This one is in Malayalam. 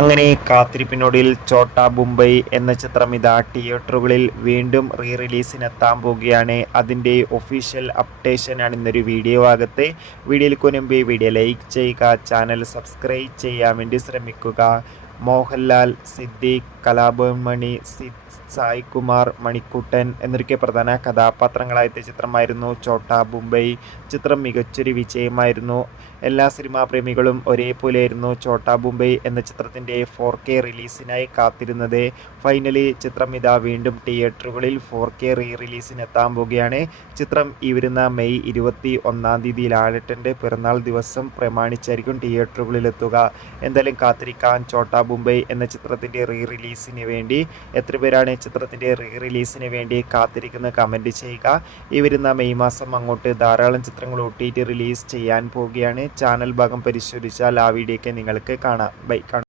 അങ്ങനെ കാത്തിരിപ്പിനൊടുവിൽ ഛോട്ടാ മുംബൈ എന്ന ചിത്രം ഇതാ തിയേറ്ററുകളിൽ വീണ്ടും റീ റിലീസിനെത്താൻ പോവുകയാണ്. അതിൻ്റെ ഒഫീഷ്യൽ അപ്ഡേഷനാണ് ഇന്നൊരു വീഡിയോ ഭാഗത്ത്. വീഡിയോയിൽ മുൻപ് വീഡിയോ ലൈക്ക് ചെയ്യുക, ചാനൽ സബ്സ്ക്രൈബ് ചെയ്യാൻ വേണ്ടി ശ്രമിക്കുക. മോഹൻലാൽ, സിദ്ദീഖ്, കലാഭവൻ മണി, സായികുമാർ, മണിക്കുട്ടൻ എന്നൊക്കെ പ്രധാന കഥാപാത്രങ്ങളായെത്തിയ ചിത്രമായിരുന്നു ഛോട്ടാ മുംബൈ. ചിത്രം മികച്ചൊരു വിജയമായിരുന്നു. എല്ലാ സിനിമാ പ്രേമികളും ഒരേപോലെയായിരുന്നു ഛോട്ടാ മുംബൈ എന്ന ചിത്രത്തിൻ്റെ 4K റിലീസിനായി കാത്തിരുന്നത്. ഫൈനലി ചിത്രം ഇതാ വീണ്ടും തിയേറ്ററുകളിൽ 4K റീ റിലീസിനെത്താൻ പോവുകയാണ്. ചിത്രം ഈ വരുന്ന മെയ് 21 ലാലേട്ടൻ്റെ പിറന്നാൾ ദിവസം പ്രമാണിച്ചായിരിക്കും തിയേറ്ററുകളിലെത്തുക. എന്തായാലും കാത്തിരിക്കാൻ ഛോട്ടാ മുംബൈ എന്ന ചിത്രത്തിൻ്റെ റീ റിലീസിന് വേണ്ടി. എത്ര പേരാണ് ചിത്രത്തിൻ്റെ റീ റിലീസിന് വേണ്ടി കാത്തിരിക്കുന്നത് കമൻറ്റ് ചെയ്യുക. ഈ വരുന്ന മെയ് മാസം അങ്ങോട്ട് ധാരാളം ചിത്രങ്ങൾ OTT റിലീസ് ചെയ്യാൻ പോവുകയാണ്. ചാനൽ ഭാഗം പരിശോധിച്ചാൽ ആ വീഡിയോയ്ക്ക് നിങ്ങൾക്ക് കാണാം. ബൈ.